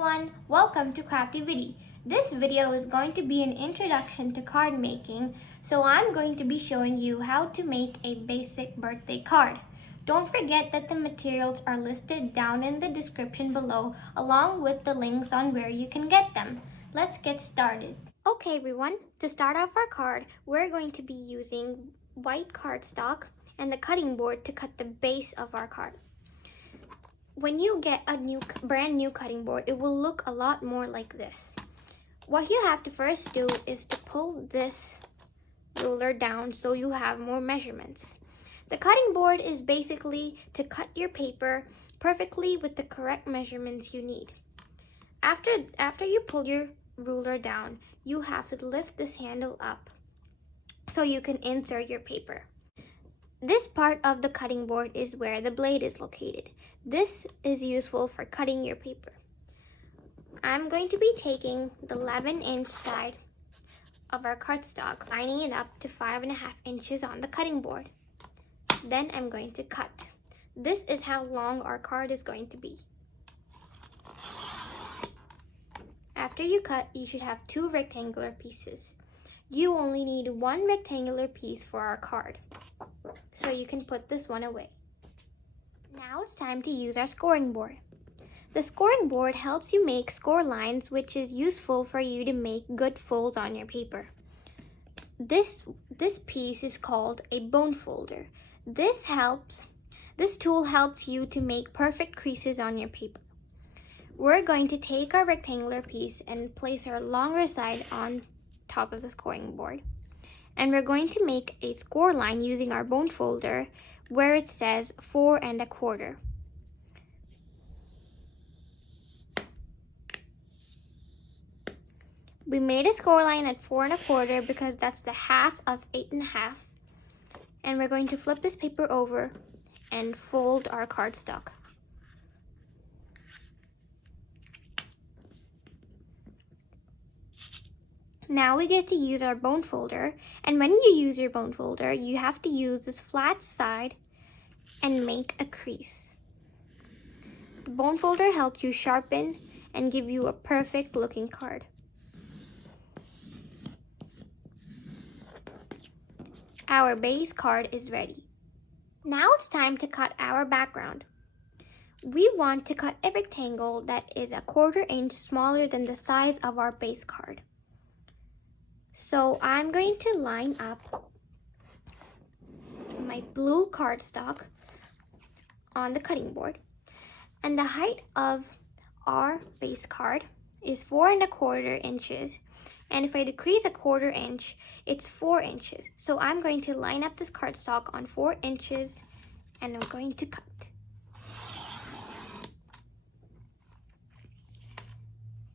everyone, welcome to Crafty Viddy. This video is going to be an introduction to card making, so I'm going to be showing you how to make a basic birthday card. Don't forget that the materials are listed down in the description below along with the links on where you can get them. Let's get started. Okay everyone, to start off our card, we're going to be using white cardstock and the cutting board to cut the base of our card. When you get a brand new cutting board, it will look a lot more like this. What you have to first do is to pull this ruler down so you have more measurements. The cutting board is basically to cut your paper perfectly with the correct measurements you need. After you pull your ruler down, you have to lift this handle up so you can insert your paper. This part of the cutting board is where the blade is located. This is useful for cutting your paper. I'm going to be taking the 11-inch side of our cardstock, lining it up to 5.5 inches on the cutting board. Then I'm going to cut. This is how long our card is going to be. After you cut, you should have 2 rectangular pieces. You only need 1 rectangular piece for our card, so you can put this one away. Now it's time to use our scoring board. The scoring board helps you make score lines, which is useful for you to make good folds on your paper. This piece is called a bone folder. This tool helps you to make perfect creases on your paper. We're going to take our rectangular piece and place our longer side on top of the scoring board. And we're going to make a score line using our bone folder where it says 4 1/4. We made a score line at 4 1/4 because that's the half of 8 1/2. And we're going to flip this paper over and fold our cardstock. Now we get to use our bone folder, and when you use your bone folder, you have to use this flat side and make a crease. The bone folder helps you sharpen and give you a perfect looking card. Our base card is ready. Now it's time to cut our background. We want to cut a rectangle that is 1/4 inch smaller than the size of our base card. So I'm going to line up my blue cardstock on the cutting board, and the height of our base card is 4 1/4 inches, and if I decrease 1/4 inch, it's 4 inches. So I'm going to line up this cardstock on 4 inches, and I'm going to cut.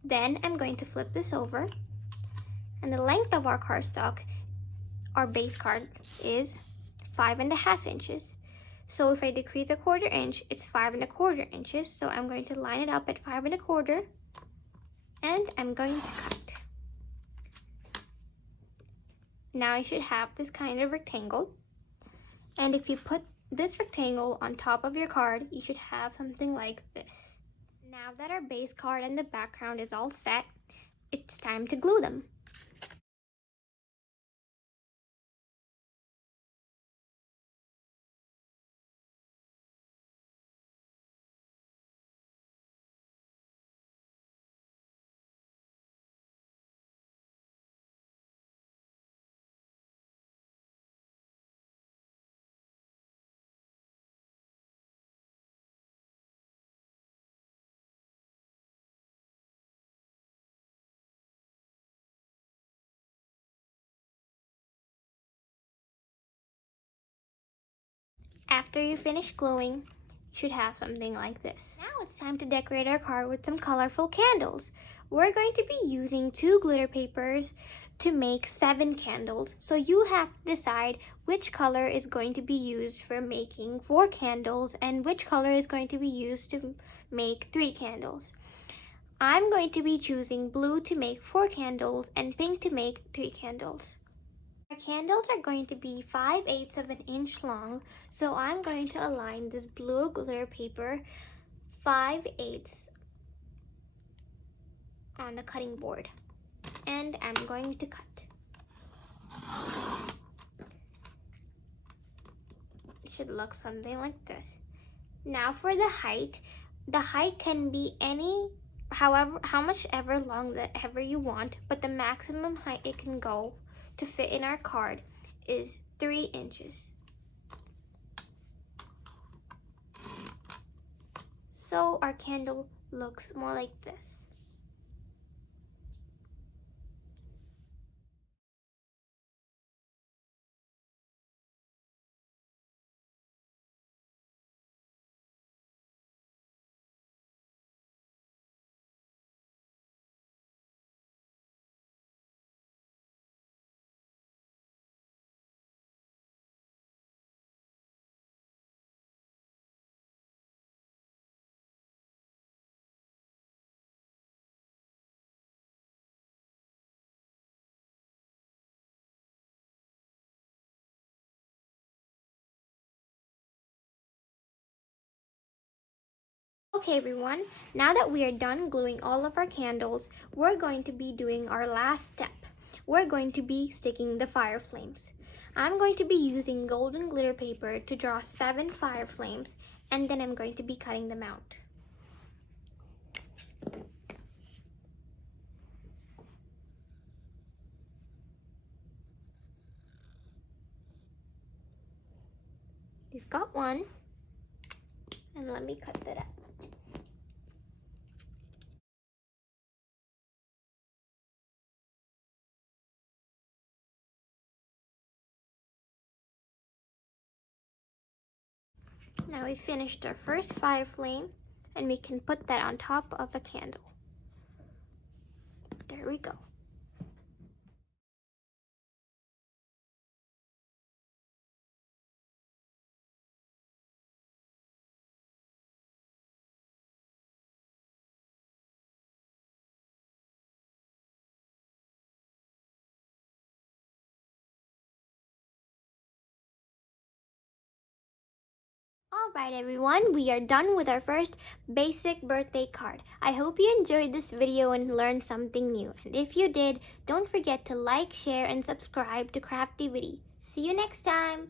Then I'm going to flip this over, and the length of our cardstock, our base card, is 5 1/2 inches. So if I decrease 1/4 inch, it's 5 1/4 inches. So I'm going to line it up at 5 1/4, and I'm going to cut. Now I should have this kind of rectangle. And if you put this rectangle on top of your card, you should have something like this. Now that our base card and the background is all set, it's time to glue them. After you finish gluing, you should have something like this. Now it's time to decorate our card with some colorful candles. We're going to be using 2 glitter papers to make 7 candles. So you have to decide which color is going to be used for making 4 candles and which color is going to be used to make 3 candles. I'm going to be choosing blue to make 4 candles and pink to make 3 candles. Our candles are going to be 5/8 of an inch long, so I'm going to align this blue glitter paper 5/8 on the cutting board. And I'm going to cut. It should look something like this. Now for the height can be how much ever long that ever you want, but the maximum height it can go to fit in our card is 3 inches. So our candle looks more like this. Okay everyone, now that we are done gluing all of our candles, we're going to be doing our last step. We're going to be sticking the fire flames. I'm going to be using golden glitter paper to draw 7 fire flames, and then I'm going to be cutting them out. We've got one, and let me cut that up. Now we finished our first fire flame, and we can put that on top of a candle. There we go. Alright everyone, we are done with our first basic birthday card. I hope you enjoyed this video and learned something new. And if you did, don't forget to like, share, and subscribe to Crafty Viddy. See you next time!